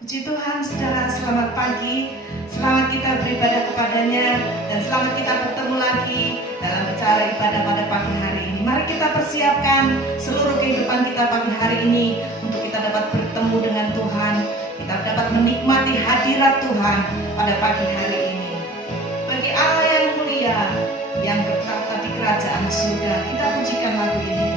Puji Tuhan, saudara, selamat pagi. Selamat kita beribadah kepadanya dan selamat kita bertemu lagi dalam acara ibadah pada pagi hari ini. Mari kita persiapkan seluruh kehidupan kita pagi hari ini untuk kita dapat bertemu dengan Tuhan. Kita dapat menikmati hadirat Tuhan pada pagi hari ini. Bagi Allah yang mulia, yang bertata di kerajaan surga, kita pujikan lagu ini.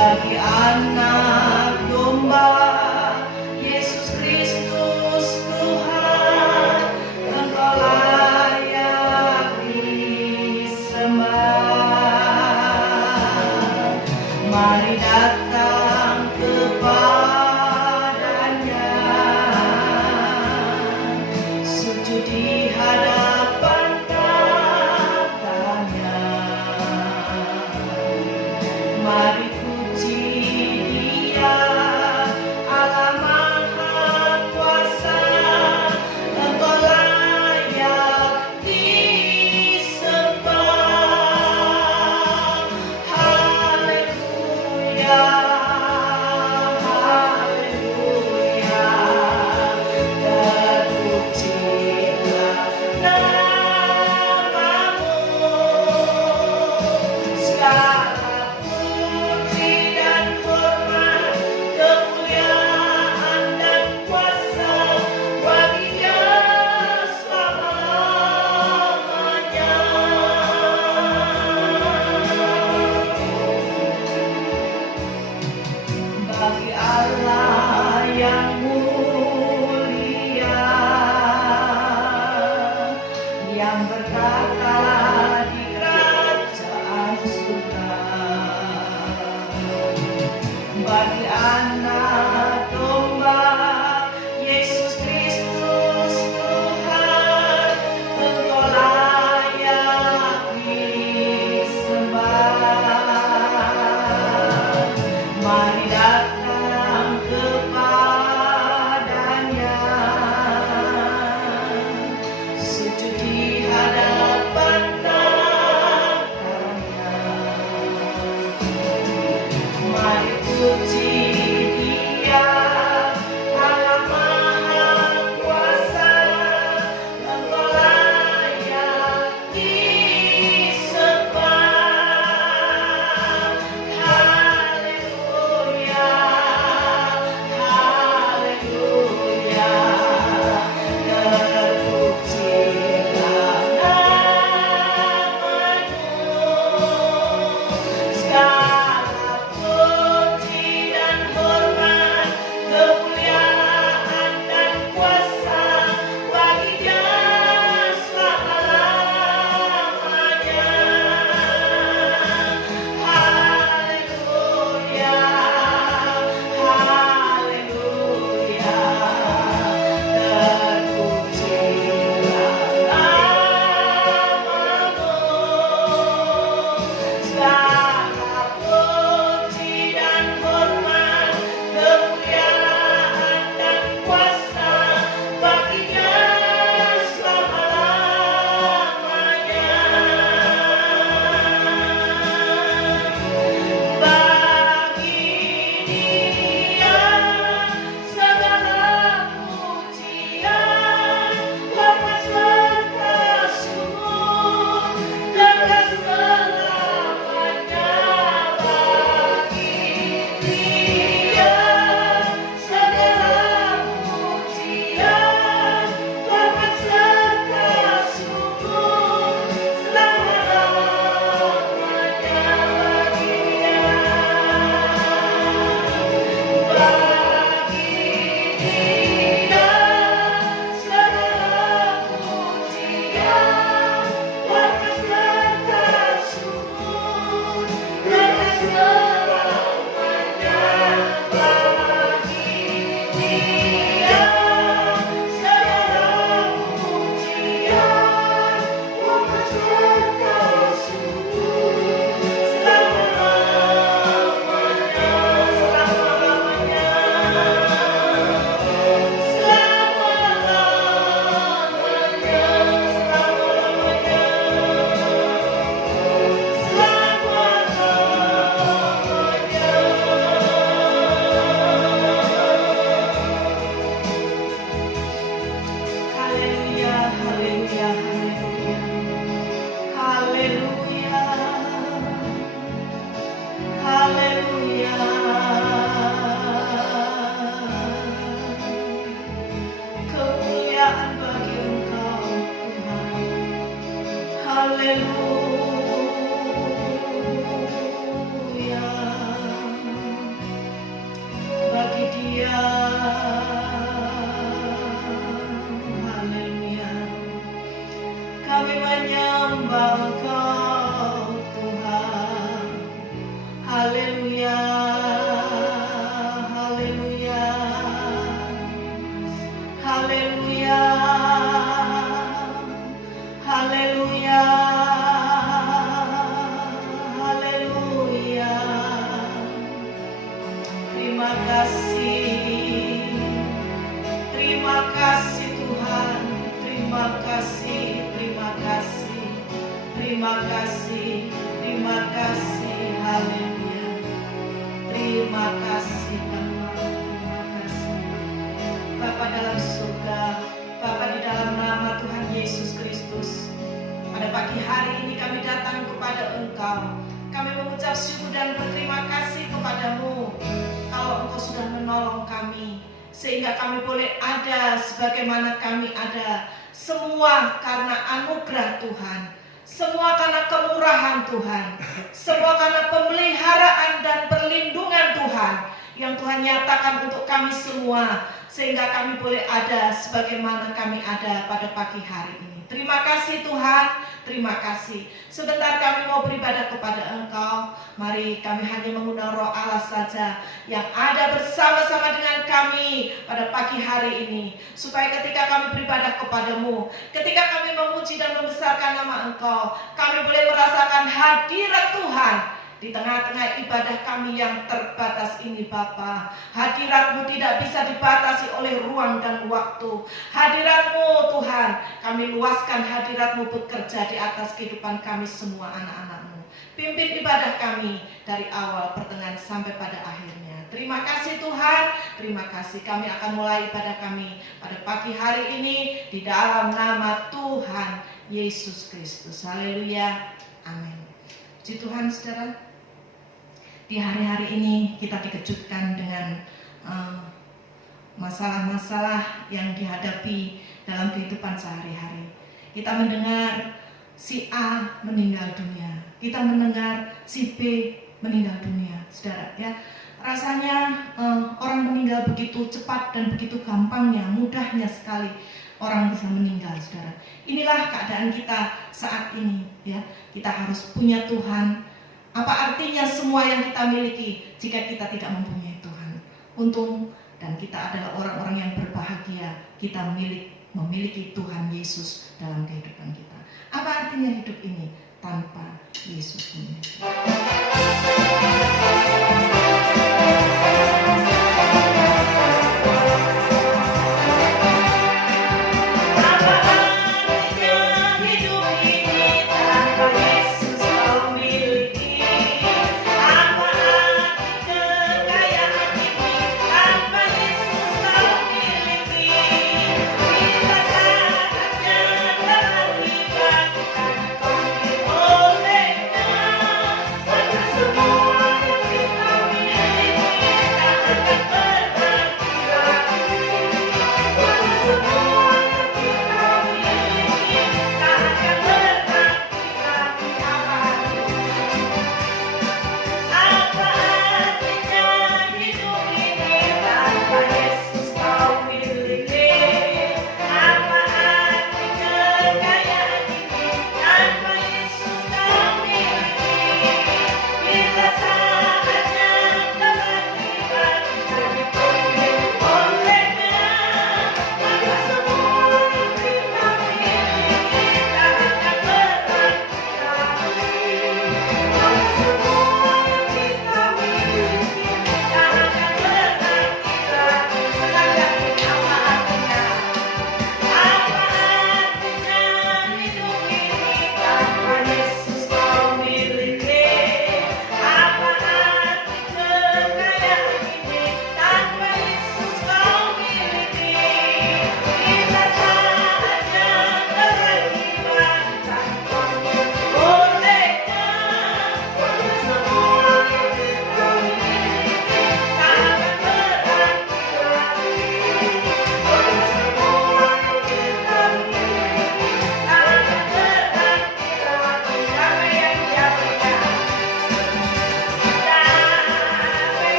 Bagi anak domba Yesus Kristus Tuhan, Engkau layak disembah. Mari datang kepadanya, sujud di hadapan tatanya. Mari bagi anak domba Yesus Kristus Tuhan, Engkau layak disembah. Mari datang kepadanya, sujud di hadapan tatanya. Mari puji Dia, Allah Maha Kuasa, Engkau layak disembah. Haleluya, haleluya, terpujilah namamu. Segala puji dan hormat, kemuliaan dan kuasa bagi Dia selama-lamanya. Haleluya, haleluya, terpujilah namamu. Segala puji dan hormat, kemuliaan dan kuasa bagi Dia selama-lamanya. Bagi Dia segala pujian, hormat serta syukur, kekal selamanya. Bagi Dia segala pujian, hormat serta syukur, selama-lamanya. Bagi Dia, bagi Dia segala pujian, hormat serta syukur, kekal selamanya. Bagi Dia Haleluya, haleluya, haleluya, haleluya, haleluya. Terima kasih, terima kasih Tuhan, terima kasih, terima kasih, terima kasih, terima kasih, haleluya. Terima kasih Bapa, terima kasih Bapa dalam surga, Bapa di dalam nama Tuhan Yesus Kristus. Pada pagi hari ini kami datang kepada Engkau. Kami mengucap syukur dan berterima kasih kepadamu kalau Engkau sudah menolong kami sehingga kami boleh ada sebagaimana kami ada. Semua karena anugerah Tuhan, semua karena kemurahan Tuhan, semua karena pemeliharaan dan perlindungan Tuhan yang Tuhan nyatakan untuk kami semua, sehingga kami boleh ada sebagaimana kami ada pada pagi hari ini. Terima kasih Tuhan, terima kasih. Sebentar kami mau beribadah kepada Engkau. Mari kami hanya mengundang Roh Allah saja yang ada bersama-sama dengan kami pada pagi hari ini, supaya ketika kami beribadah kepadamu, ketika kami memuji dan membesarkan nama Engkau, kami boleh merasakan hadirat Tuhan di tengah-tengah ibadah kami yang terbatas ini Bapa. Hadirat-Mu tidak bisa dibatasi oleh ruang dan waktu. Hadirat-Mu Tuhan, kami luaskan hadirat-Mu bekerja di atas kehidupan kami semua anak-anak-Mu. Pimpin ibadah kami dari awal, pertengahan sampai pada akhirnya. Terima kasih Tuhan, terima kasih. Kami akan mulai ibadah kami pada pagi hari ini di dalam nama Tuhan Yesus Kristus. Haleluya, amin. Puji Tuhan saudara. Di hari-hari ini kita dikejutkan dengan masalah-masalah yang dihadapi dalam kehidupan sehari-hari. Kita mendengar si A meninggal dunia, kita mendengar si B meninggal dunia, saudara ya. Rasanya orang meninggal begitu cepat dan begitu gampangnya, mudahnya sekali orang bisa meninggal, saudara. Inilah keadaan kita saat ini ya. Kita harus punya Tuhan. Apa artinya semua yang kita miliki jika kita tidak mempunyai Tuhan? Untung dan kita adalah orang-orang yang berbahagia, kita memiliki Tuhan Yesus dalam kehidupan kita. Apa artinya hidup ini tanpa Yesus ini? Semua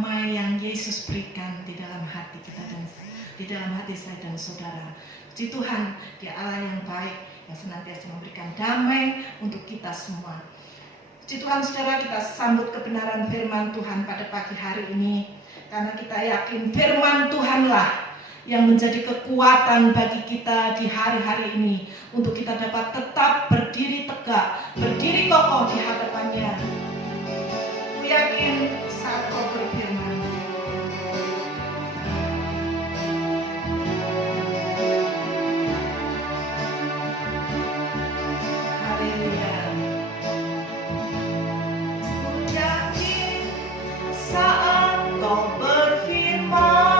damai yang Yesus berikan di dalam hati kita dan di dalam hati saya dan saudara. Puji Tuhan, Dia Allah yang baik yang senantiasa memberikan damai untuk kita semua. Puji Tuhan saudara, kita sambut kebenaran firman Tuhan pada pagi hari ini, karena kita yakin firman Tuhanlah yang menjadi kekuatan bagi kita di hari-hari ini, untuk kita dapat tetap berdiri tegak, berdiri kokoh di hadapannya. Aku yakin saat kau berfirman, haleluya. Aku yakin saat kau berfirman,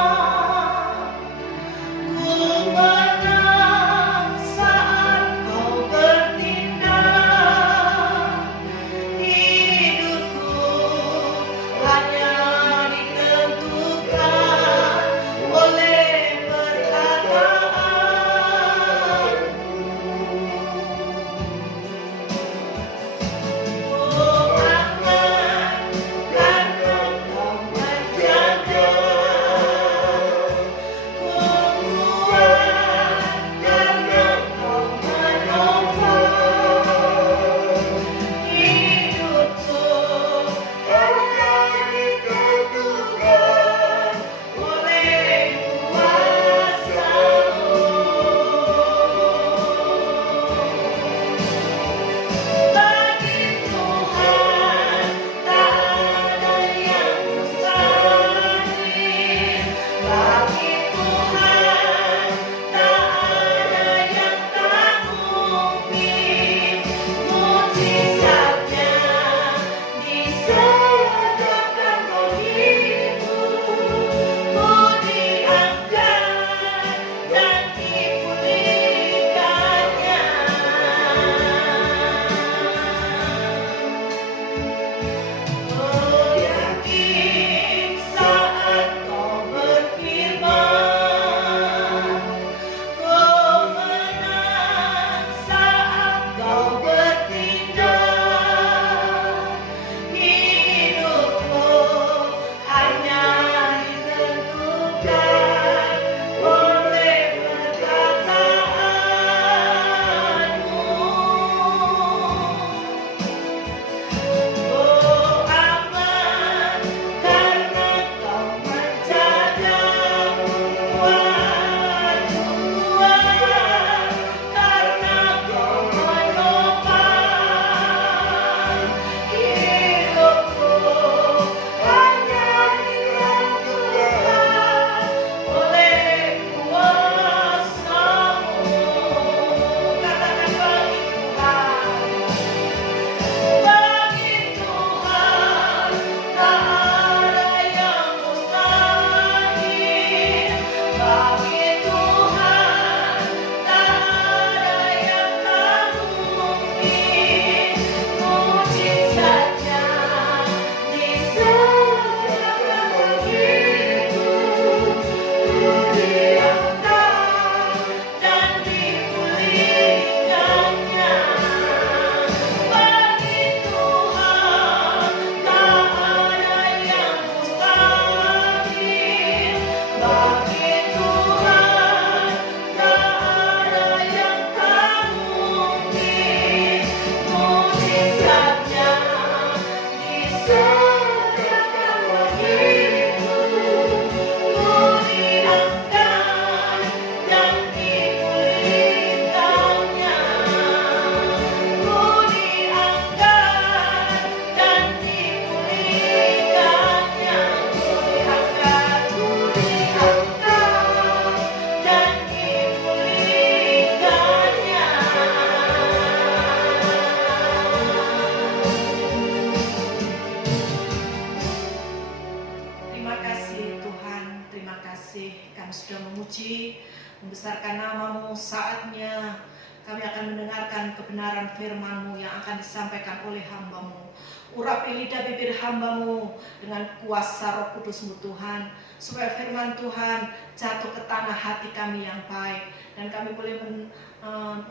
membesarkan nama-Mu. Saatnya kami akan mendengarkan kebenaran firman-Mu yang akan disampaikan oleh hamba-Mu. Urapi lidah bibir hamba-Mu dengan kuasa Roh Kudus-Mu Tuhan, supaya firman Tuhan jatuh ke tanah hati kami yang baik, dan kami boleh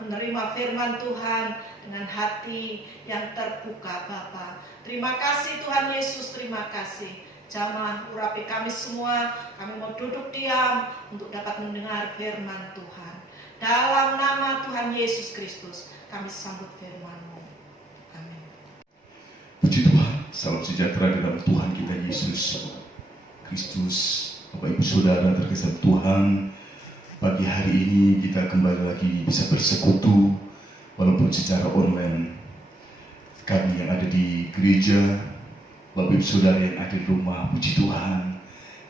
menerima firman Tuhan dengan hati yang terbuka Bapa. Terima kasih Tuhan Yesus, terima kasih. Jamah urapi kami semua, kami mau duduk diam untuk dapat mendengar firman Tuhan. Dalam nama Tuhan Yesus Kristus, kami sambut firman-Mu. Amin. Puji Tuhan, salam sejahtera dalam Tuhan kita Yesus Kristus. Bapak Ibu Saudara terkasih Tuhan, pagi hari ini kita kembali lagi bisa bersekutu walaupun secara online. Kami yang ada di gereja, Bapak Ibu Saudara yang ada di rumah, puji Tuhan,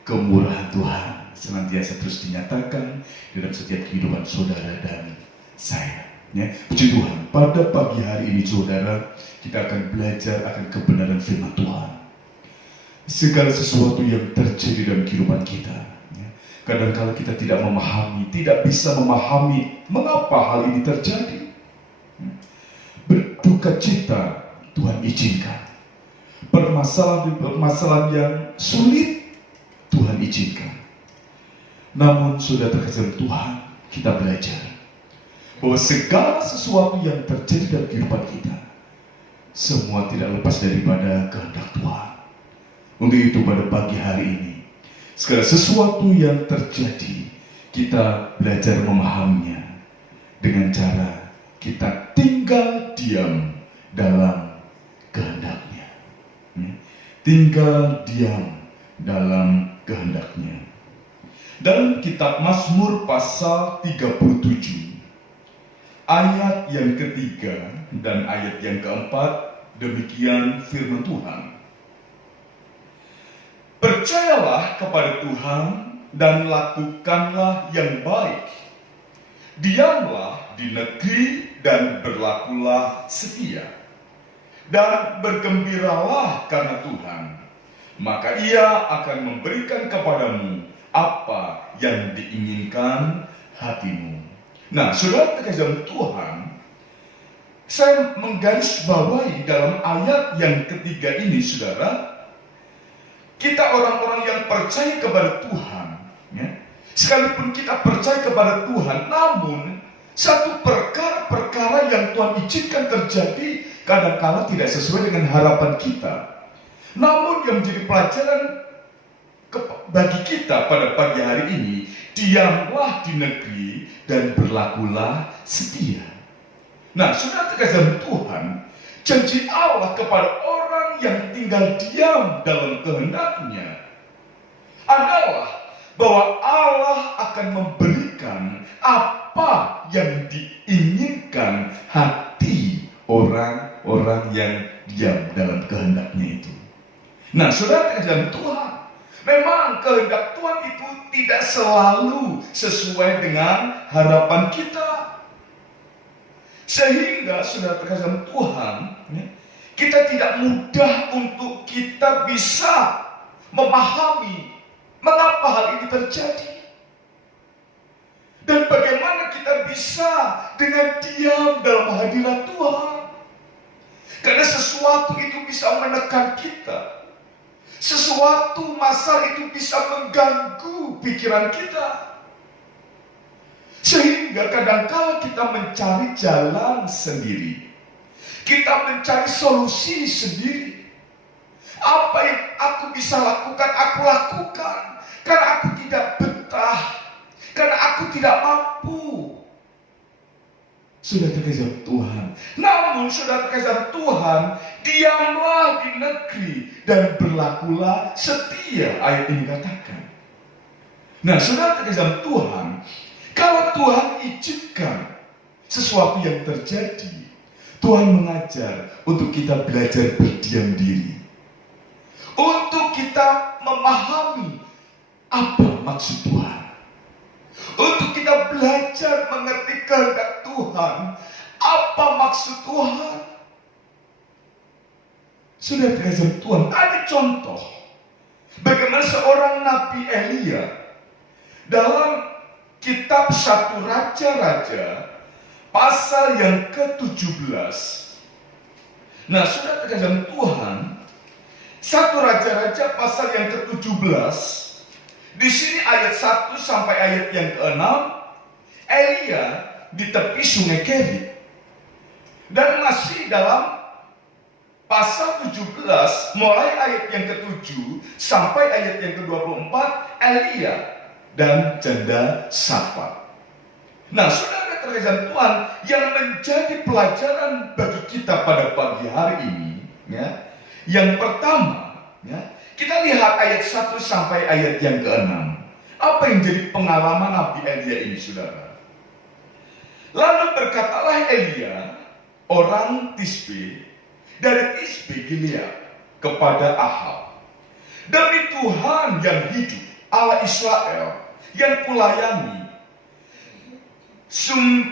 kemurahan Tuhan senantiasa terus dinyatakan dalam setiap kehidupan saudara dan saya. Ya, puji Tuhan, pada pagi hari ini saudara, kita akan belajar akan kebenaran firman Tuhan. Segala sesuatu yang terjadi dalam kehidupan kita, ya, kadang-kala kita tidak memahami, tidak bisa memahami mengapa hal ini terjadi. Berduka cita Tuhan izinkan. Permasalahan yang sulit Tuhan izinkan. Namun sudah terkasih Tuhan, kita belajar bahwa segala sesuatu yang terjadi dalam kehidupan kita, semua tidak lepas daripada kehendak Tuhan. Untuk itu pada pagi hari ini, segala sesuatu yang terjadi, kita belajar memahaminya dengan cara kita tinggal diam dalam kehendaknya. Tinggal diam dalam kehendaknya. Dalam kitab Mazmur pasal 37, ayat yang ketiga dan ayat yang keempat, demikian firman Tuhan. Percayalah kepada Tuhan dan lakukanlah yang baik. Diamlah di negeri dan berlakulah setia. Dan bergembiralah karena Tuhan, maka Ia akan memberikan kepadamu apa yang diinginkan hatimu. Nah, saudara terkasih Tuhan, saya menggarisbawahi dalam ayat yang ketiga ini, saudara, kita orang-orang yang percaya kepada Tuhan, ya, sekalipun kita percaya kepada Tuhan, namun satu perkara-perkara yang Tuhan izinkan terjadi kadang-kala tidak sesuai dengan harapan kita. Namun yang menjadi pelajaran bagi kita pada pagi hari ini, diamlah di negeri dan berlakulah setia. Nah, saudara terkasih Tuhan, janji Allah kepada orang yang tinggal diam dalam kehendaknya adalah bahwa Allah akan memberikan apa yang diinginkan hati orang-orang yang diam dalam kehendaknya itu. Nah, saudara dalam Tuhan, memang kehendak Tuhan itu tidak selalu sesuai dengan harapan kita. Sehingga saudara dalam Tuhan, kita tidak mudah untuk kita bisa memahami mengapa hal ini terjadi. Dan bagaimana kita bisa dengan diam dalam hadirat Tuhan. Karena sesuatu itu bisa menekan kita. Sesuatu masalah itu bisa mengganggu pikiran kita. Sehingga kadang-kala kita mencari jalan sendiri. Kita mencari solusi sendiri. Apa yang aku bisa lakukan, aku lakukan. Karena aku tidak betah. Karena aku tidak mampu. Sudah terkasih Tuhan. Namun sudah terkasih Tuhan, diamlah di negeri dan berlakulah setia. Ayat ini katakan. Nah, sudah terkasih Tuhan, kalau Tuhan izinkan sesuatu yang terjadi, Tuhan mengajar untuk kita belajar berdiam diri. Untuk kita memahami apa maksud Tuhan. Untuk kita belajar mengerti kehendak Tuhan. Apa maksud Tuhan? Sudah terkasih Tuhan, ada contoh bagaimana seorang Nabi Elia dalam kitab 1 Raja-Raja pasal yang ke-17. Nah, sudah terkasih Tuhan, 1 Raja-Raja pasal yang ke-17. Di sini ayat 1 sampai ayat yang ke-6, Elia di tepi sungai Kerit dan masih dalam pasal 17 mulai ayat yang ke-7 sampai ayat yang ke-24, Elia dan janda Safat. Nah, saudara terkasih Tuhan, yang menjadi pelajaran bagi kita pada pagi hari ini, ya, yang pertama, ya, kita lihat ayat 1 sampai ayat yang ke-6. Apa yang jadi pengalaman Nabi Elia ini, saudara? Lalu berkatalah Elia, orang Tisbe, dari Tisbe Gilead, kepada Ahab, demi Tuhan yang hidup, Allah Israel, yang kulayani,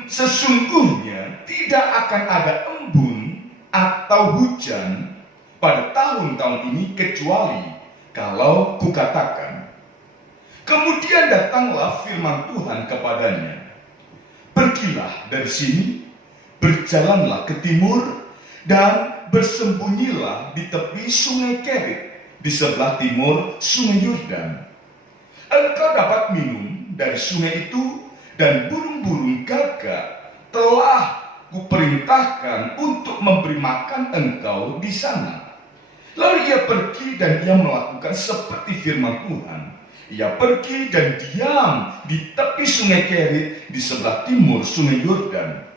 sesungguhnya tidak akan ada embun atau hujan pada tahun-tahun ini kecuali kalau kukatakan. Kemudian datanglah firman Tuhan kepadanya, pergilah dari sini, berjalanlah ke timur, dan bersembunyilah di tepi sungai Kerit, di sebelah timur sungai Yordan. Engkau dapat minum dari sungai itu, dan burung-burung gagak telah kuperintahkan untuk memberi makan engkau di sana. Lalu ia pergi dan ia melakukan seperti firman Tuhan. Ia pergi dan diam di tepi sungai Kerit di sebelah timur sungai Yordan.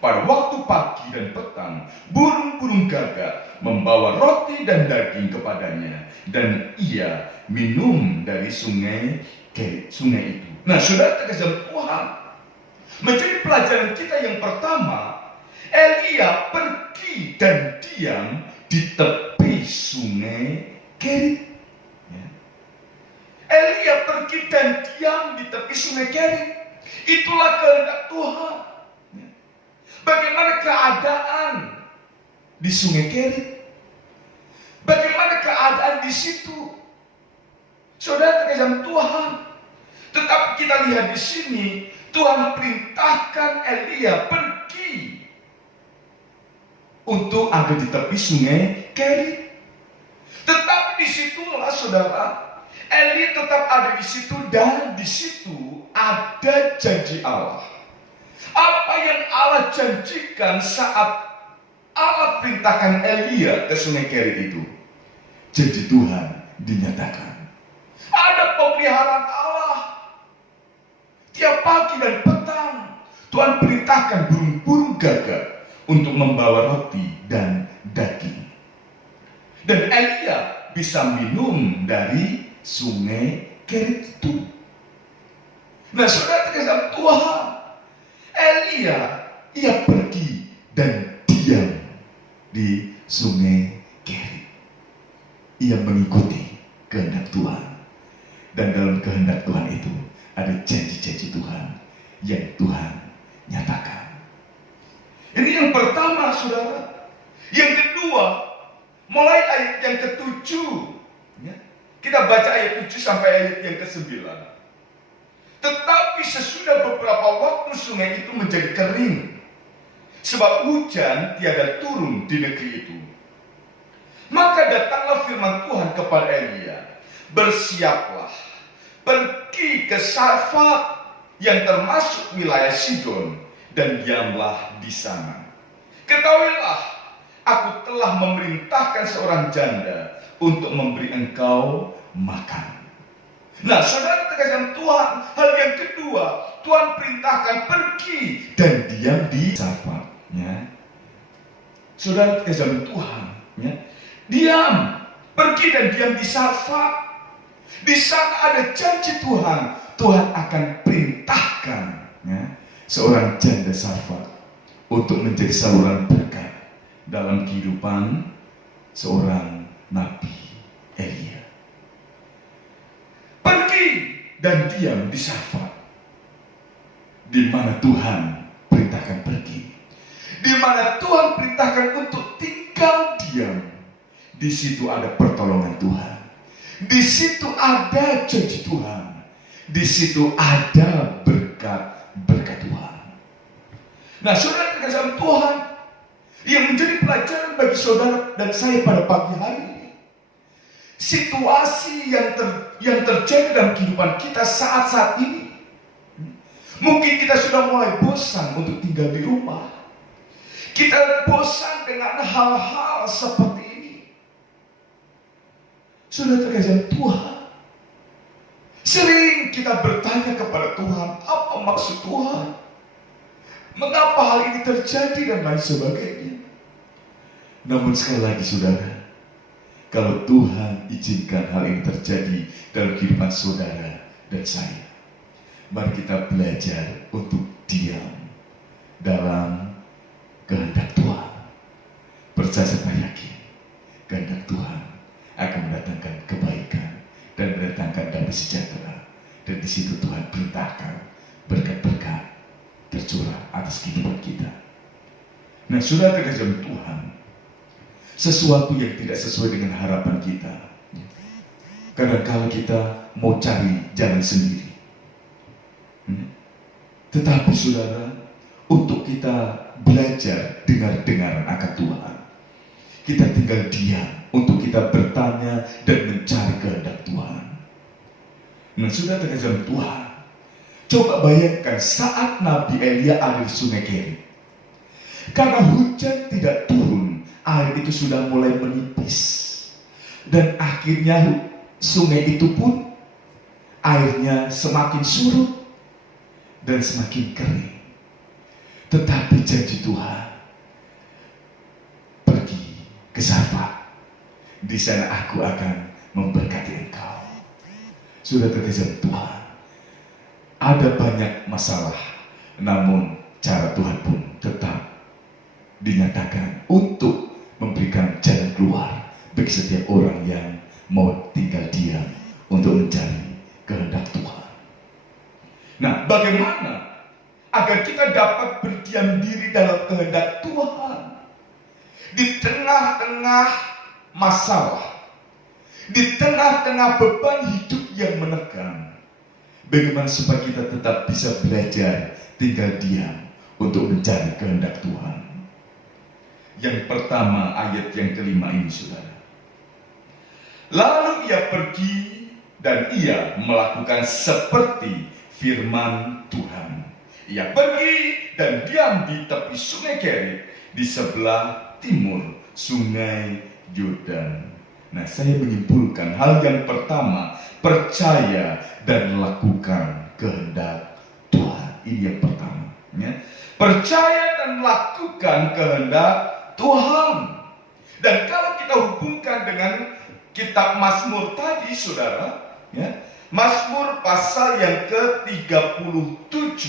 Pada waktu pagi dan petang, burung-burung gagak membawa roti dan daging kepadanya, dan ia minum dari sungai Kerit, sungai itu. Nah, saudara terkasih Tuhan, menjadi pelajaran kita yang pertama, Elia pergi dan diam di tepi sungai Kerit. Ya. Elia pergi dan diam di tepi sungai Kerit. Itulah kehendak Tuhan. Ya. Bagaimana keadaan di sungai Kerit? Bagaimana keadaan di situ? Saudara terkasih Tuhan, tetapi kita lihat di sini, Tuhan perintahkan Elia pergi untuk ada di tepi sungai Kerit. Tetapi disitulah, saudara, Elia tetap ada di situ, dan di situ ada janji Allah. Apa yang Allah janjikan saat Allah perintahkan Elia ke sungai Kerit itu, janji Tuhan dinyatakan. Ada pemeliharaan Allah. Tiap pagi dan petang, Tuhan perintahkan burung-burung gagak untuk membawa roti dan daging. Dan Elia bisa minum dari sungai Kerit itu. Nah, saudara terkasih Tuhan, Elia, ia pergi dan diam di sungai Kerit. Ia mengikuti kehendak Tuhan. Dan dalam kehendak Tuhan itu ada janji-janji Tuhan yang Tuhan nyatakan. Ini yang pertama, saudara. Yang kedua, mulai ayat yang ke-7, ya, kita baca ayat 7 sampai ayat yang ke-9. Tetapi sesudah beberapa waktu sungai itu menjadi kering, sebab hujan tiada turun di negeri itu. Maka datanglah firman Tuhan kepada Elia, bersiaplah, pergi ke Sarfat yang termasuk wilayah Sidon, dan diamlah di sana. Ketahuilah, aku telah memerintahkan seorang janda untuk memberi engkau makan. Nah, saudara terkasih Tuhan, hal yang kedua, Tuhan perintahkan pergi dan diam di Sarfat. Ya. Saudara terkasih Tuhan, ya, diam, pergi dan diam di Sarfat. Di sana ada janji Tuhan. Tuhan akan perintahkan, ya, seorang janda Sarfat untuk menjadi saluran berkat dalam kehidupan seorang Nabi Elia. Pergi dan diam di Sarfat, di mana Tuhan perintahkan pergi, di mana Tuhan perintahkan untuk tinggal diam. Di situ ada pertolongan Tuhan. Di situ ada janji Tuhan. Di situ ada berkat Tuhan. Nah, saudara terkasih Tuhan, yang menjadi pelajaran bagi saudara dan saya pada pagi hari ini, situasi yang terjadi dalam kehidupan kita saat-saat ini, mungkin kita sudah mulai bosan untuk tinggal di rumah. Kita bosan dengan hal-hal seperti ini. Saudara terkasih Tuhan, sering kita bertanya kepada Tuhan, apa maksud Tuhan? Mengapa hal ini terjadi dan lain sebagainya. Namun sekali lagi saudara, kalau Tuhan izinkan hal ini terjadi dalam kehidupan saudara dan saya, mari kita belajar untuk diam dalam kehendak Tuhan. Percaya serta yakin, kehendak Tuhan akan mendatangkan kebaikan dan mendatangkan damai sejahtera. Dan di situ Tuhan perintahkan berkat-berkat tercurah atas kehidupan kita. Nah, saudara terkasih Tuhan, sesuatu yang tidak sesuai dengan harapan kita, kadang-kala kita mau cari jalan sendiri. Tetapi saudara, untuk kita belajar dengar-dengaran akan Tuhan, kita tinggal diam untuk kita bertanya dan mencari kehendak Tuhan. Nah, saudara terkasih Tuhan, coba bayangkan saat Nabi Elia ada di Sungai Kerit. Karena hujan tidak turun, air itu sudah mulai menipis. Dan akhirnya sungai itu pun airnya semakin surut dan semakin kering. Tetapi janji Tuhan, pergi ke Sarfat, di sana aku akan memberkati engkau. Sudah terkasih Tuhan, ada banyak masalah, namun cara Tuhan pun tetap dinyatakan untuk memberikan jalan keluar bagi setiap orang yang mau tinggal diam untuk mencari kehendak Tuhan. Nah, bagaimana agar kita dapat berdiam diri dalam kehendak Tuhan di tengah-tengah masalah, di tengah-tengah beban hidup yang menekan? Bagaimana supaya kita tetap bisa belajar tinggal diam untuk mencari kehendak Tuhan? Yang pertama, ayat yang kelima ini saudara. Lalu ia pergi dan ia melakukan seperti firman Tuhan. Ia pergi dan diam di tepi Sungai Kerit di sebelah timur Sungai Yordan. Nah, saya menyimpulkan hal yang pertama, percaya dan lakukan kehendak Tuhan. Ini yang pertama, ya. Percaya dan lakukan kehendak Tuhan. Dan kalau kita hubungkan dengan kitab Mazmur tadi saudara, ya, Mazmur pasal yang ke-37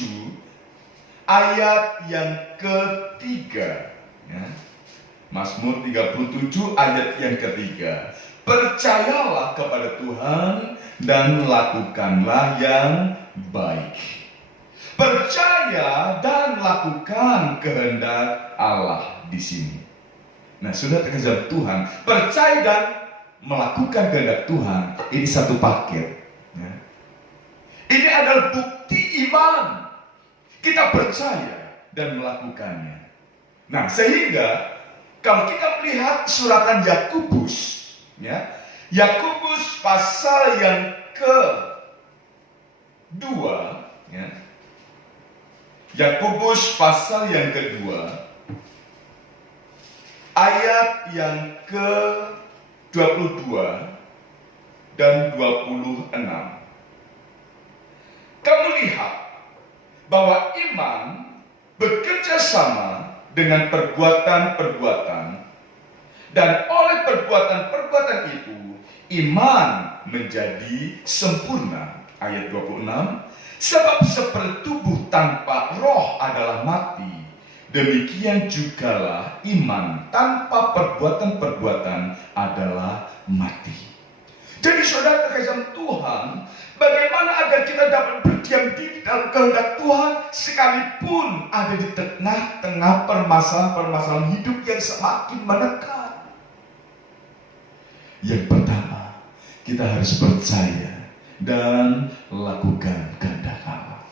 ayat yang ketiga, ya. Mazmur 37 ayat yang ketiga. Percayalah kepada Tuhan dan lakukanlah yang baik. Percaya dan lakukan kehendak Allah di sini. Nah, sudah terkasih Tuhan, percaya dan melakukan kehendak Tuhan, ini satu paket. Ya. Ini adalah bukti iman. Kita percaya dan melakukannya. Nah, sehingga kalau kita melihat suratan Yakobus, ya, Yakobus pasal yang kedua, ya, Yakobus pasal yang kedua, ayat yang ke-22 dan 26. Kamu lihat bahwa iman bekerja sama dengan perbuatan-perbuatan, dan oleh perbuatan-perbuatan itu iman menjadi sempurna. Ayat 26, sebab seperti tubuh tanpa roh adalah mati, demikian jugalah iman tanpa perbuatan-perbuatan adalah mati. Jadi saudara terkasih Tuhan, bagaimana agar kita dapat berdiam diri dalam kehendak Tuhan sekalipun ada di tengah-tengah permasalahan-permasalahan hidup yang semakin menekan? Yang pertama, kita harus percaya dan lakukan kehendak Allah.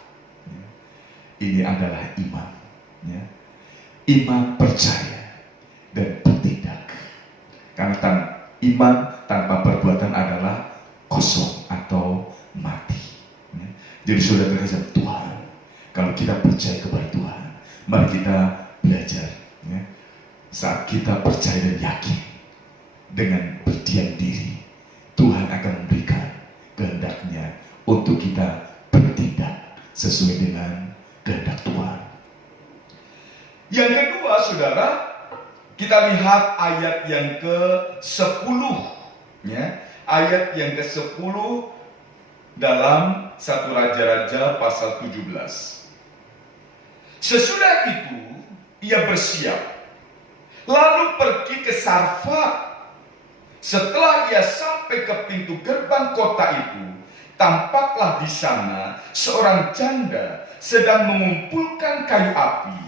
Ini adalah iman. Ya. Iman percaya dan bertindak. Karena iman tanpa perbuatan adalah kosong atau mati. Ya. Jadi saudara terkasih Tuhan, kalau kita percaya kepada Tuhan, mari kita belajar. Ya. Saat kita percaya dan yakin dengan berdiam diri, Tuhan akan memberikan kehendaknya untuk kita bertindak sesuai dengan kehendak Tuhan. Yang kedua, saudara, kita lihat ayat yang ke-10, ya. Ayat yang ke-10 dalam 1 Raja-Raja pasal 17. Sesudah itu ia bersiap, lalu pergi ke Sarfat. Setelah ia sampai ke pintu gerbang kota itu, tampaklah di sana seorang janda sedang mengumpulkan kayu api.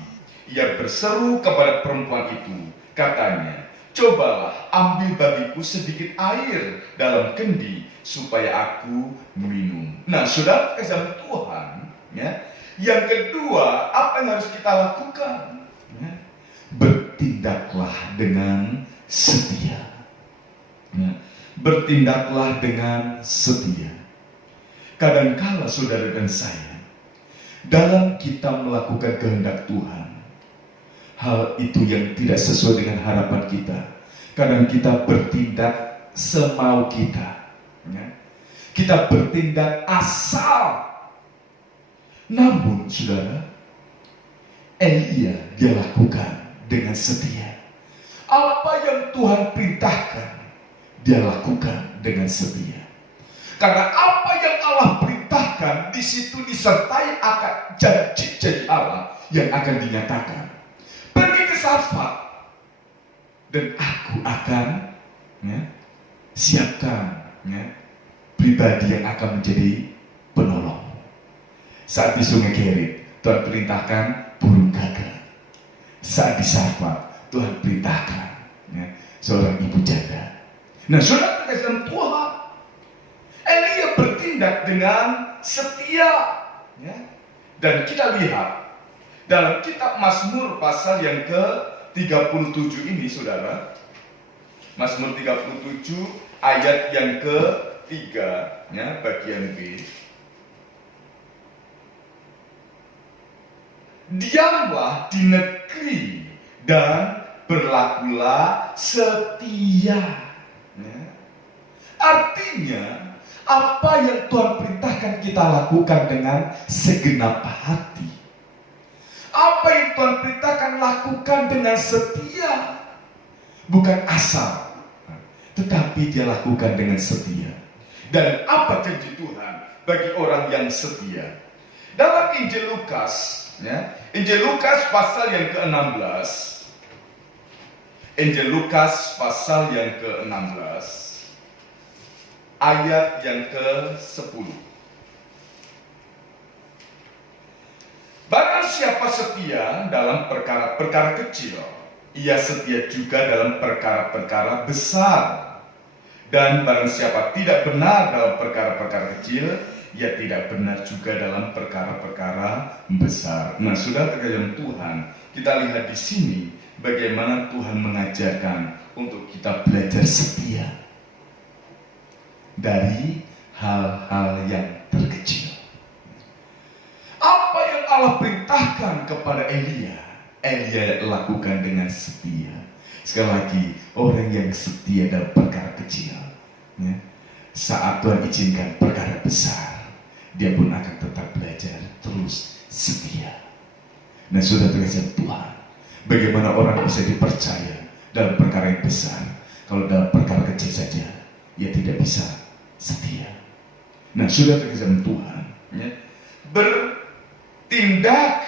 Ia berseru kepada perempuan itu, katanya, "Cobalah ambil bagiku sedikit air dalam kendi supaya aku minum." Nah, saudara kasih Tuhan, ya. Yang kedua, apa yang harus kita lakukan? Ya. Bertindaklah dengan setia. Ya. Bertindaklah dengan setia. Kadangkala saudara dan saya, dalam kita melakukan kehendak Tuhan, hal itu yang tidak sesuai dengan harapan kita, kadang kita bertindak semau kita, ya. Kita bertindak asal. Namun saudara, Elia dia lakukan dengan setia. Apa yang Tuhan perintahkan, dia lakukan dengan setia. Karena apa yang Allah perintahkan, di situ disertai akan janji-janji Allah yang akan dinyatakan. Pergi ke Sarfat, dan aku akan, ya, siapkan, ya, pribadi yang akan menjadi penolong. Saat di Sungai Kerit, Tuhan perintahkan burung gagak. Saat di Sarfat, Tuhan perintahkan, ya, seorang ibu janda. Nah, saudara terkasih dalam Tuhan, Elia bertindak dengan setia, ya. Dan kita lihat dalam kitab Mazmur pasal yang ke-37 ini, saudara. Mazmur 37 ayat yang ke-3, ya, bagian B. Diamlah di negeri dan berlakulah setia. Ya. Artinya, apa yang Tuhan perintahkan kita lakukan dengan segenap hati. Apa yang Tuhan perintahkan lakukan dengan setia. Bukan asal, tetapi dia lakukan dengan setia. Dan apa janji Tuhan bagi orang yang setia? Dalam Injil Lukas, ya, Injil Lukas pasal yang ke-16. Injil Lukas pasal yang ke-16 ayat yang ke-10. Barang siapa setia dalam perkara-perkara kecil, ia setia juga dalam perkara-perkara besar. Dan barang siapa tidak benar dalam perkara-perkara kecil, ia tidak benar juga dalam perkara-perkara besar. Nah, saudara terkasih Tuhan, kita lihat di sini bagaimana Tuhan mengajarkan untuk kita belajar setia dari hal-hal yang terkecil. Apa yang Allah perintahkan kepada Elia, Elia lakukan dengan setia. Sekali lagi, orang yang setia dalam perkara kecil, ya, saat Tuhan izinkan perkara besar, dia pun akan tetap belajar terus setia. Nah, sudah terkasih Tuhan, bagaimana orang bisa dipercaya dalam perkara yang besar, kalau dalam perkara kecil saja ia tidak bisa setia. Nah, sudah terkasih Tuhan, ya, bertindak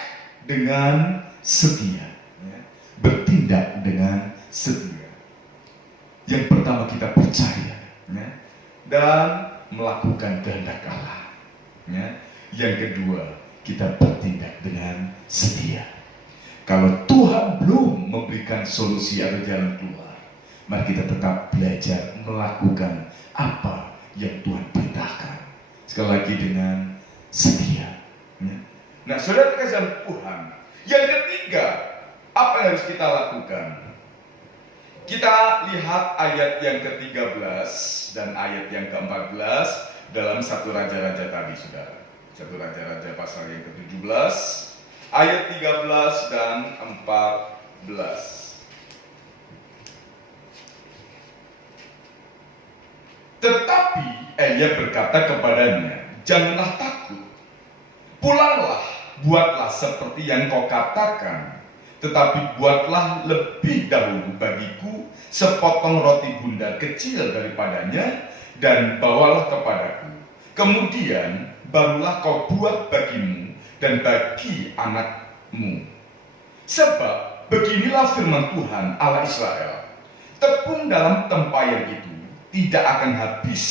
dengan setia, ya, bertindak dengan setia. Yang pertama kita percaya, ya, dan melakukan kehendak Allah. Ya. Yang kedua, kita bertindak dengan setia. Kalau Tuhan belum memberikan solusi atau jalan keluar, mari kita tetap belajar melakukan apa yang Tuhan perintahkan. Sekali lagi dengan setia. Ya. Nah, saudara terkasih Tuhan, yang ketiga, apa yang harus kita lakukan? Kita lihat ayat yang ke-13 dan ayat yang ke-14 dalam 1 Raja-Raja tadi, saudara. 1 Raja-Raja pasal yang ke-17, ayat 13 dan 14. Tetap ia berkata kepadanya, "Janganlah takut. Pulanglah, buatlah seperti yang kau katakan. Tetapi buatlah lebih dahulu bagiku sepotong roti bundar kecil daripadanya, dan bawalah kepadaku. Kemudian barulah kau buat bagimu dan bagi anakmu. Sebab beginilah firman Tuhan Allah Israel, tepung dalam tempayan itu tidak akan habis,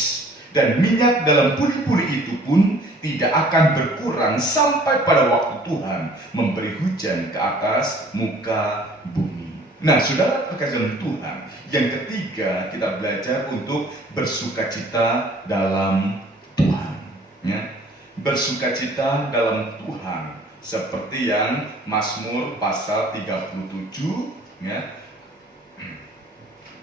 dan minyak dalam buri-buri itu pun tidak akan berkurang sampai pada waktu Tuhan memberi hujan ke atas muka bumi." Nah, saudara terkasih Tuhan, yang ketiga kita belajar untuk bersukacita dalam Tuhan. Ya, bersukacita dalam Tuhan, seperti yang Mazmur pasal 37, ya.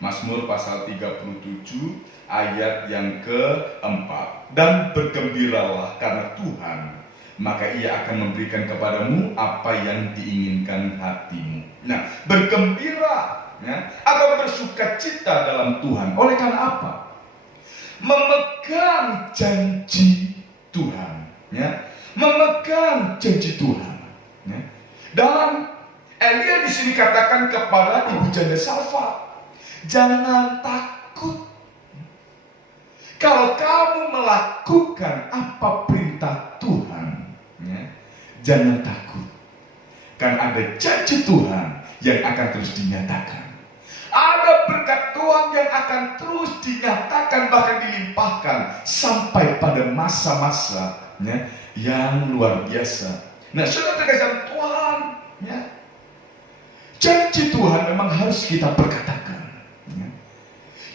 Mazmur pasal 37 ayat yang keempat. "Dan bergembiralah karena Tuhan, maka ia akan memberikan kepadamu apa yang diinginkan hatimu." Nah, bergembira, ya, atau bersukacita dalam Tuhan. Oleh karena apa? Memegang janji Tuhan, ya. Memegang janji Tuhan, ya. Dalam Elia di sini katakan kepada ibu janda Safat, "Jangan takut. Kalau kamu melakukan apa perintah Tuhan, ya, jangan takut. Karena ada janji Tuhan yang akan terus dinyatakan. Ada berkat Tuhan yang akan terus dinyatakan, bahkan dilimpahkan sampai pada masa-masa, ya, yang luar biasa." Nah, saudara terkasih Tuhan, ya, janji Tuhan memang harus kita perkatakan.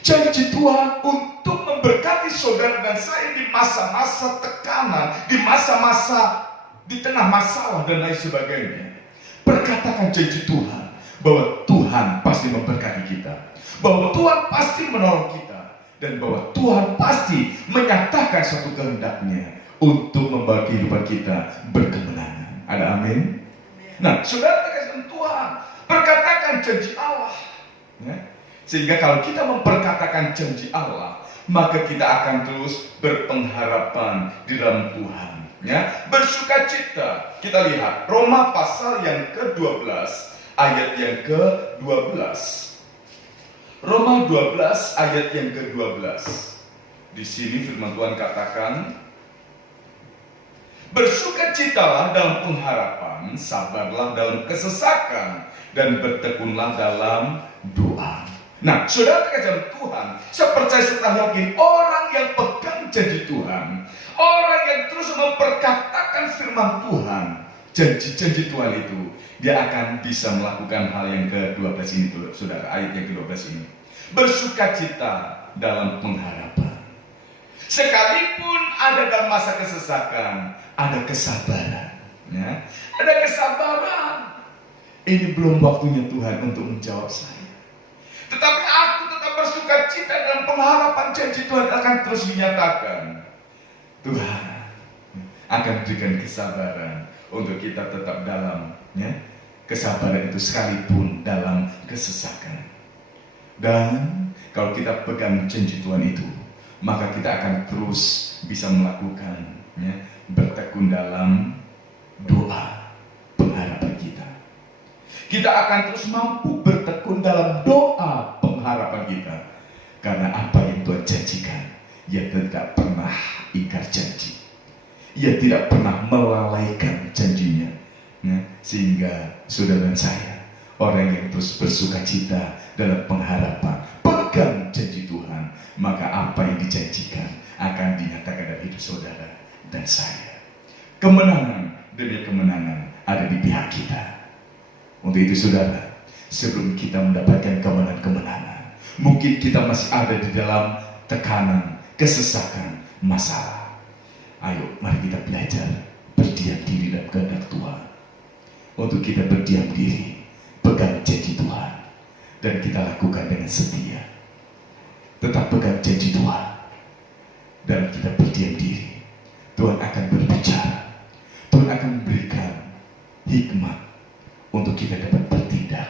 Janji Tuhan untuk memberkati saudara dan saya di masa-masa tekanan, di masa-masa di tengah masalah dan lain sebagainya. Perkatakan janji Tuhan bahwa Tuhan pasti memberkati kita, bahwa Tuhan pasti menolong kita, dan bahwa Tuhan pasti menyatakan suatu kehendaknya untuk membawa kehidupan kita berkemenangan. Ada amin? Nah, saudara terkasih Tuhan, perkatakan janji Allah, ya. Sehingga kalau kita memperkatakan janji Allah, maka kita akan terus berpengharapan di dalam Tuhan, ya. Bersukacita. Kita lihat Roma pasal yang ke-12 ayat yang ke-12. Roma 12 ayat yang ke-12. Di sini firman Tuhan katakan, "Bersukacitalah dalam pengharapan, sabarlah dalam kesesakan, dan bertekunlah dalam doa." Nah, saudara terkasih Tuhan, saya percaya serta yakin orang yang pegang janji Tuhan, orang yang terus memperkatakan firman Tuhan, janji-janji Tuhan itu, dia akan bisa melakukan hal yang ke-12 ini, saudara. Ayat yang ke-12 ini, bersukacita dalam pengharapan. Sekalipun ada dalam masa kesesakan, ada kesabaran, ya. Ada kesabaran. Ini belum waktunya Tuhan untuk menjawab saya, tetapi aku tetap bersukacita dalam pengharapan janji Tuhan akan terus dinyatakan. Tuhan akan berikan kesabaran untuk kita tetap dalam, ya, kesabaran itu sekalipun dalam kesesakan. Dan kalau kita pegang janji Tuhan itu, maka kita akan terus bisa melakukan, ya, bertekun dalam doa pengharapan kita. Kita akan terus mampu bertekun dalam doa pengharapan kita. Karena apa yang Tuhan janjikan, ia tidak pernah ingkar janji. Ia tidak pernah melalaikan janjinya, ya. Sehingga saudara dan saya, orang yang terus bersukacita dalam pengharapan, pegang janji Tuhan, maka apa yang dijanjikan akan dinyatakan dalam hidup saudara dan saya. Kemenangan demi kemenangan ada di pihak kita. Untuk itu saudara, sebelum kita mendapatkan kemenangan, mungkin kita masih ada di dalam tekanan, kesesakan, masalah. Ayo, mari kita belajar berdiam diri dalam kehendak Tuhan. Untuk kita berdiam diri, pegang janji Tuhan, dan kita lakukan dengan setia. Tetap pegang janji Tuhan, dan kita berdiam diri. Tuhan akan berbicara, Tuhan akan memberikan hikmat untuk kita dapat bertindak,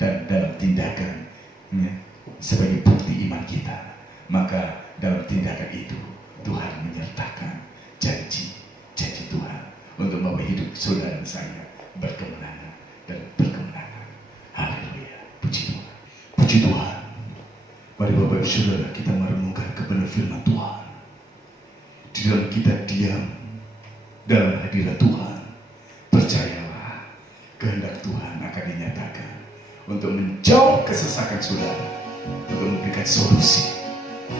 dan dalam tindakan, ya, sebagai bukti iman kita, maka dalam tindakan itu Tuhan untuk membawa hidup saudara saya berkemenangan dan berkemenangan. Haleluya. Puji Tuhan. Puji Tuhan. Mari Bapak Ibu Saudara, kita merenungkan kebenaran firman Tuhan. Di dalam kita diam dalam hadirat Tuhan, percayalah kehendak Tuhan akan dinyatakan untuk menjauh kesesakan saudara, untuk memberikan solusi,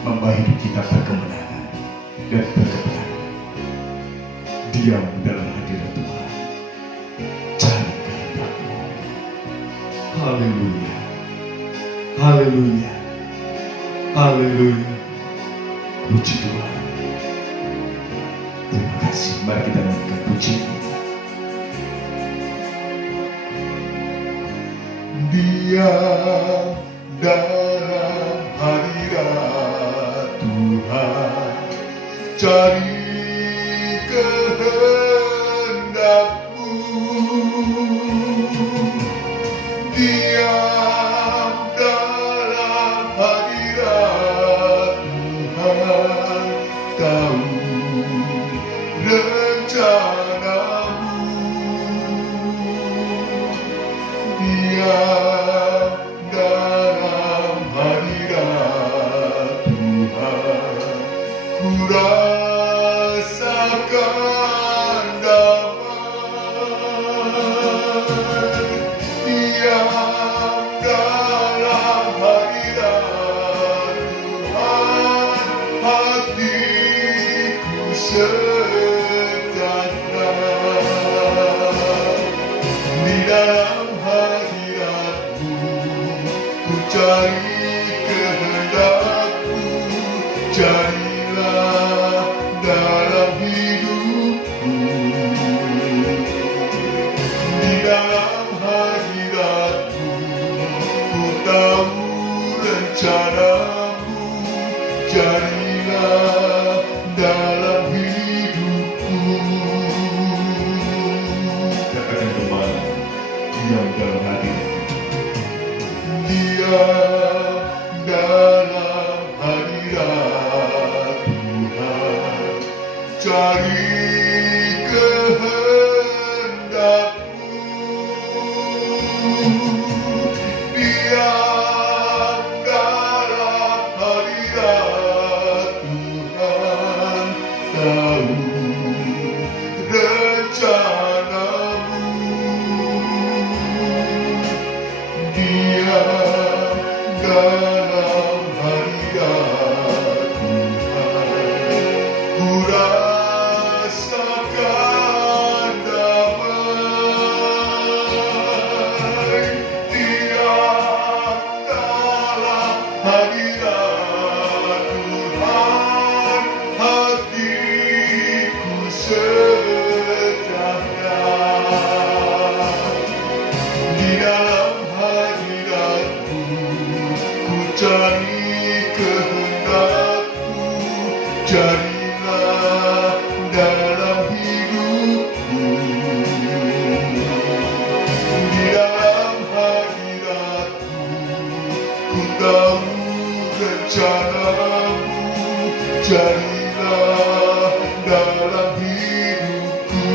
membawa hidup kita berkemenangan dan berkemenangan. Diam dalam hadirat Tuhan, cari kehendak-Mu. Haleluya, haleluya, haleluya. Puji Tuhan. Terima kasih. Mari kita nyanyikan pujian. Diam dalam hadirat Tuhan, cari kehendak-Mu. Diam dalam hadirat Tuhan, tahu rencana-Mu. Diam dalam hadirat Tuhan, ku rasakan damai. Diam dalam hadirat Tuhan, hatiku sejahtera. Di dalam hadirat-Mu, ku cari kehendak-Mu. Carilah dalam hidupku. Di dalam hadirat-Mu, ku tahu rencana-Mu. Carilah dalam hidupku. Katakan kembali, diam dalam hadirat. Diam dalam hadirat Tuhan, cari kehendak-Mu. Diam dalam hadirat Tuhan, tahu rencana-Mu. Diam dalam hadirat Tuhan, ku rasakan damai. Diam dalam hadirat Tuhan, hatiku sejahtera. Di dalam hadirat-Mu, ku cari kehendak-Mu. Carilah dalam hidupku. Di dalam hadirat-Mu, ku tahu rencana-Mu. Carilah dalam hidupku.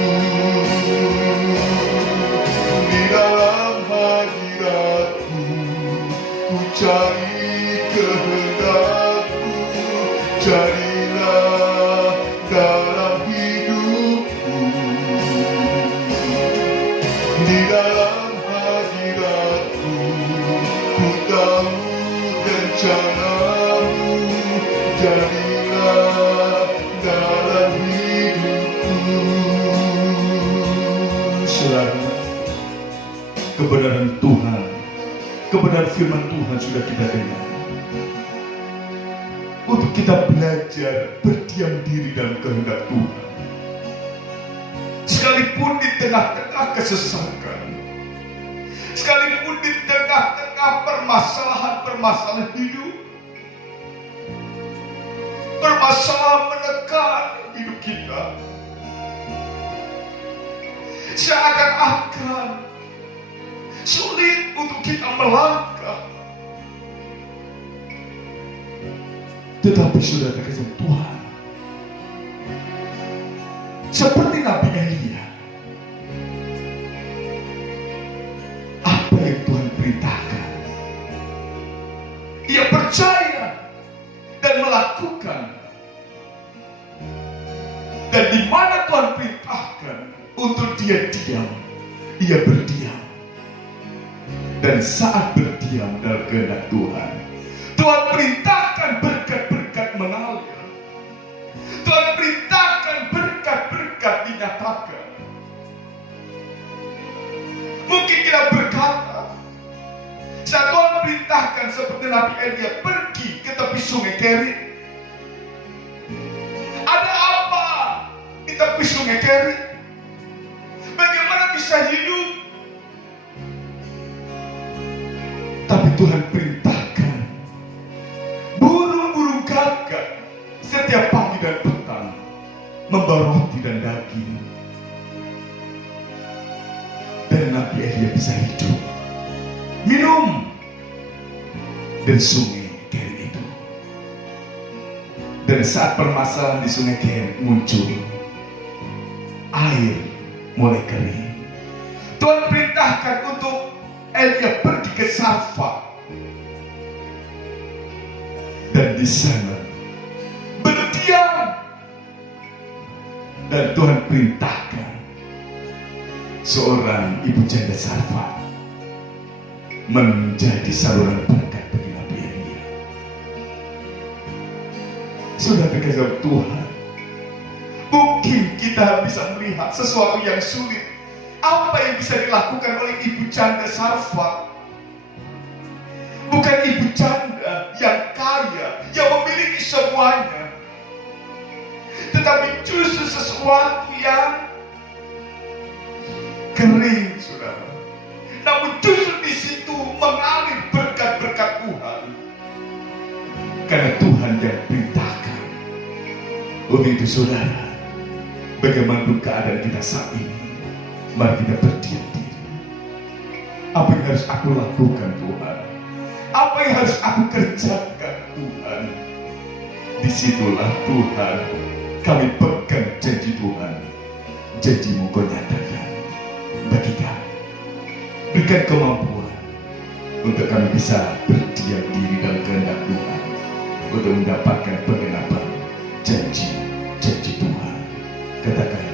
Di dalam hadirat-Mu, ku cari kehendak-Mu. Carilah dalam hidupku. Di dalam hadirat-Mu, ku tahu rencana-Mu. Jadilah dalam hidupku. Saudara, kebenaran Tuhan, kebenaran firman Tuhan sudah kita dengar. Untuk kita belajar berdiam diri dalam kehendak Tuhan. Sekalipun di tengah-tengah kesesakan, sekalipun di tengah-tengah permasalahan-permasalahan hidup, permasalahan menekan hidup kita, seakan-akan sulit untuk kita melangkah. Tetapi sudah terkesan Tuhan, seperti Nabi Elia, untuk dia diam, ia berdiam. Dan saat berdiam dalam kehendak Tuhan, Tuhan perintahkan berkat-berkat mengalir. Tuhan perintahkan berkat-berkat dinyatakan. Mungkin kita berkata, saat Tuhan perintahkan seperti Nabi Elia pergi ke tepi sungai Kerit. Ada apa di tepi sungai Kerit? Bagaimana bisa hidup? Tapi Tuhan perintahkan burung-burung gagak setiap pagi dan petang membawa roti dan daging. Dan Nabi Elia bisa hidup, minum dari sungai Kerit itu. Dan saat permasalahan di sungai Kerit muncul, air mulai kering. Tuhan perintahkan untuk Elia pergi ke Sarfat. Dan di sana berdiam. Dan Tuhan perintahkan seorang ibu janda Sarfat menjadi saluran berkat bagi Nabi Elia. Sudah dikasih Tuhan, mungkin kita bisa melihat sesuatu yang sulit. Apa yang bisa dilakukan oleh ibu janda Sarfat? Bukan ibu janda yang kaya, yang memiliki semuanya, tetapi justru sesuatu yang kering, saudara. Namun justru di situ mengalir berkat-berkat Tuhan, karena Tuhan yang perintahkan. Untuk itu, saudara, bagaimanapun keadaan kita saat ini, mari kita berdiam diri. Apa yang harus aku lakukan, Tuhan? Apa yang harus aku kerjakan, Tuhan? Disitulah Tuhan, kami pegang janji Tuhan. Janji-Mu Kau nyatakan bagi kami. Berikan kemampuan untuk kami bisa berdiam diri dalam kehendak Tuhan, untuk mendapatkan penggenapan janji-janji Tuhan. Katakan,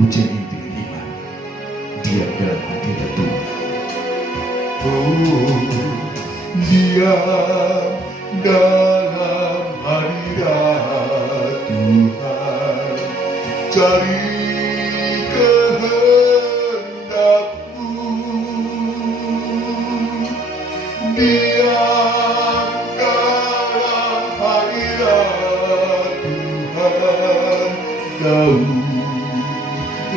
ujian ini dengan iman, diam dalam hadirat Tuhan. Oh, diam dalam hadirat Tuhan, cari kehendak-Mu. Diam dalam hadirat Tuhan, tahu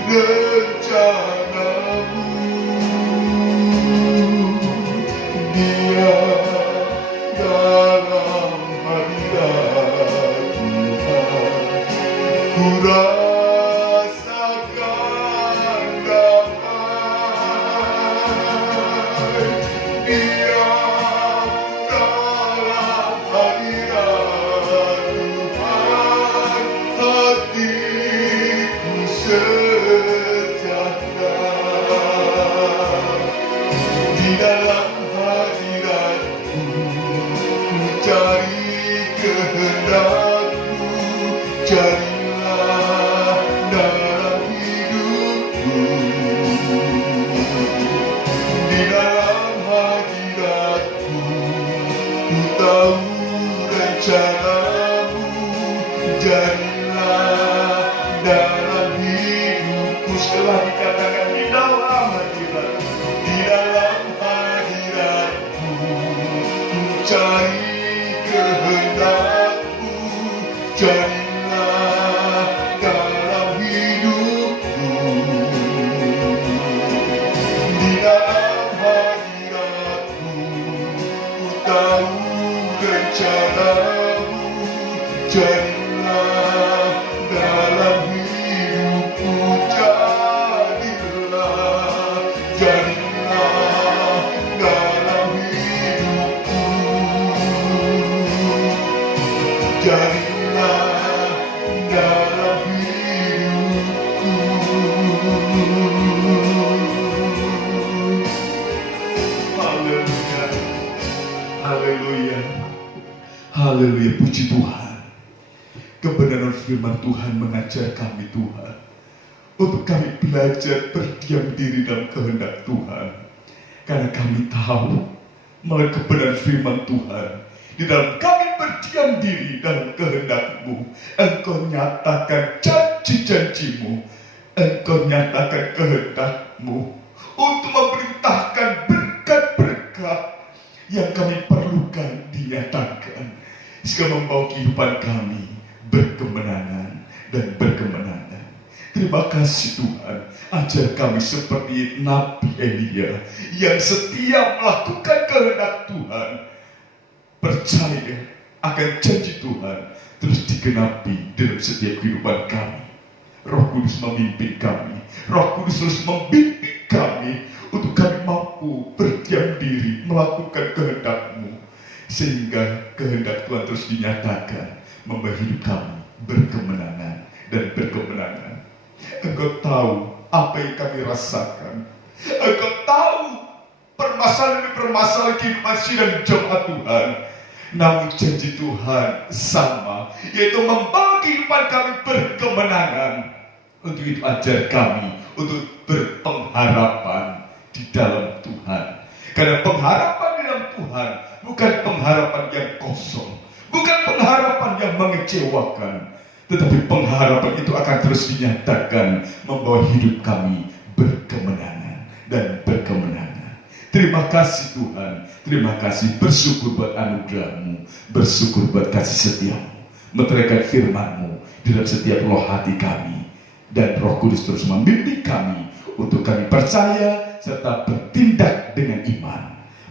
rencana-Mu. Diam dalam hadirat Tuhan, ku rasakan damai. Diam dalam hadirat Tuhan, hatiku sejahtera. Di dalam hadirat-Mu, ku cari kehendak-Mu. Carilah dalam hidupku. Di dalam hadirat-Mu, ku tahu rencana-Mu. Jadilah dalam hidupku. Setelah dikatakan di dalam hadirat, di dalam hadirat-Mu, ku cari kehendak-Mu. Jadilah dalam hidupku. Di dalam hadirat-Mu, ku tahu rencana-Mu. Jadilah dalam hidupku. Jadilah dalam hidupku. Jadilah dalam hidupku. Haleluya. Haleluya. Haleluya. Puji Tuhan. Kebenaran firman Tuhan mengajar kami, Tuhan, untuk kami belajar berdiam diri dalam kehendak Tuhan. Karena kami tahu melalui kebenaran firman Tuhan, di dalam kami berdiam diri dalam kehendak-Mu, Engkau nyatakan janji-janji-Mu, Engkau nyatakan kehendak-Mu untuk memerintahkan berkat-berkat yang kami perlukan dinyatakan, sehingga membawa kehidupan kami berkemenangan dan berkemenangan. Terima kasih Tuhan, ajar kami seperti Nabi Elia yang setia melakukan kehendak Tuhan, percaya akan janji Tuhan terus digenapi dalam setiap kehidupan kami. Roh Kudus memimpin kami, Roh Kudus terus membimbing kami untuk kami mampu berdiam diri melakukan kehendak-Mu, sehingga kehendak Tuhan terus dinyatakan membawa hidup kami berkemenangan dan berkemenangan. Engkau tahu apa yang kami rasakan, Engkau tahu permasalahan kehidupan sidang jemaat Tuhan. Namun janji Tuhan sama, yaitu membawa kehidupan kami berkemenangan. Untuk itu ajar kami untuk berpengharapan di dalam Tuhan. Karena pengharapan di dalam Tuhan bukan pengharapan yang kosong, bukan pengharapan yang mengecewakan, tetapi pengharapan itu akan terus dinyatakan membawa hidup kami berkemenangan dan berkemenangan. Terima kasih Tuhan, terima kasih, bersyukur buat anugerah-Mu, bersyukur buat kasih setia-Mu, meteraikan firman-Mu di dalam setiap roh hati kami, dan Roh Kudus terus membimbing kami untuk kami percaya serta bertindak dengan iman.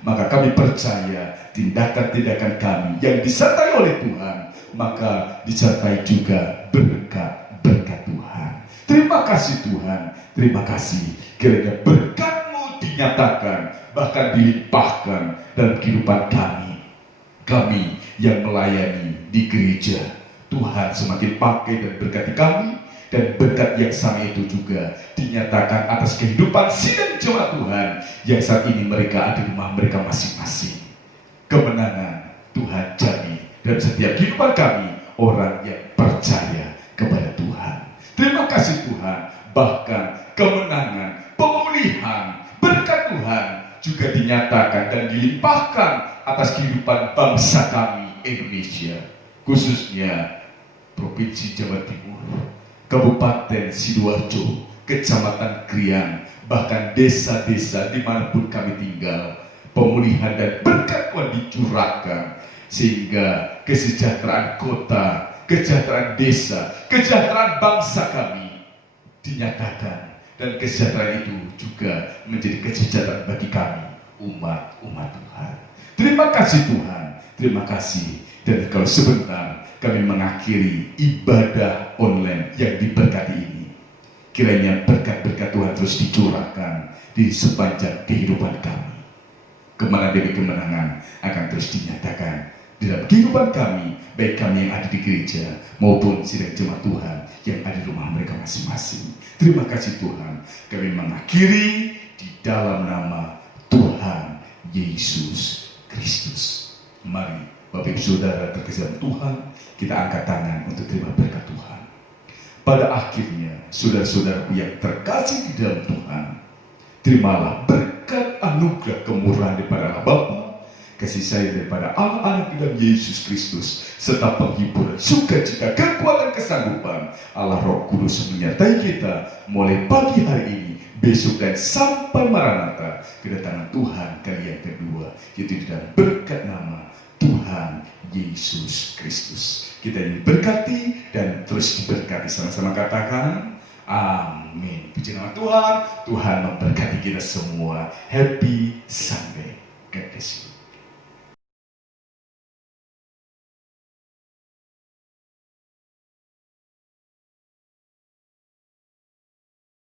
Maka kami percaya tindakan-tindakan kami yang disertai oleh Tuhan, maka disertai juga berkat-berkat Tuhan. Terima kasih Tuhan, terima kasih, kiranya berkat-Mu dinyatakan, bahkan dilimpahkan dalam kehidupan kami. Kami yang melayani di gereja, Tuhan semakin pakai dan berkati kami, dan berkat yang sama itu juga dinyatakan atas kehidupan sidang jemaat Tuhan yang saat ini mereka ada di rumah mereka masing-masing. Kemenangan Tuhan jamin dalam setiap kehidupan kami, orang yang percaya kepada Tuhan. Terima kasih Tuhan, bahkan kemenangan, pemulihan, berkat Tuhan juga dinyatakan dan dilimpahkan atas kehidupan bangsa kami Indonesia, khususnya Provinsi Jawa Timur, Kabupaten Sidoarjo, Kecamatan Krian, bahkan desa-desa dimanapun kami tinggal. Pemulihan dan berkat Tuhan dicurahkan, sehingga kesejahteraan kota, kesejahteraan desa, kesejahteraan bangsa kami dinyatakan, dan kesejahteraan itu juga menjadi kesejahteraan bagi kami, umat-umat Tuhan. Terima kasih Tuhan, terima kasih. Dan kalau sebentar kami mengakhiri ibadah online yang diberkati ini, kiranya berkat-berkat Tuhan terus dicurahkan di sepanjang kehidupan kami. Kemenangan demi kemenangan akan terus dinyatakan di dalam kehidupan kami, baik kami yang ada di gereja maupun sidang jemaat Tuhan yang ada di rumah mereka masing-masing. Terima kasih Tuhan, kami mengakhiri di dalam nama Tuhan Yesus Kristus. Mari Bapak Ibu Saudara terkasih Tuhan, kita angkat tangan untuk terima berkat Tuhan. Pada akhirnya, saudara-saudaraku yang terkasih di dalam Tuhan, terimalah berkat anugerah kemurahan daripada Allah Bapa, kasih sayang daripada Allah Anak di dalam Yesus Kristus, serta penghiburan, sukacita, kekuatan, kesanggupan Allah Roh Kudus menyertai kita mulai pagi hari ini, besok dan sampai Maranatha, kedatangan Tuhan kali yang kedua, yaitu di dalam berkat nama Tuhan Yesus Kristus. Kita diberkati dan terus diberkati, sama-sama katakan amin. Puji nama Tuhan, Tuhan memberkati kita semua. Happy Sunday. God bless you.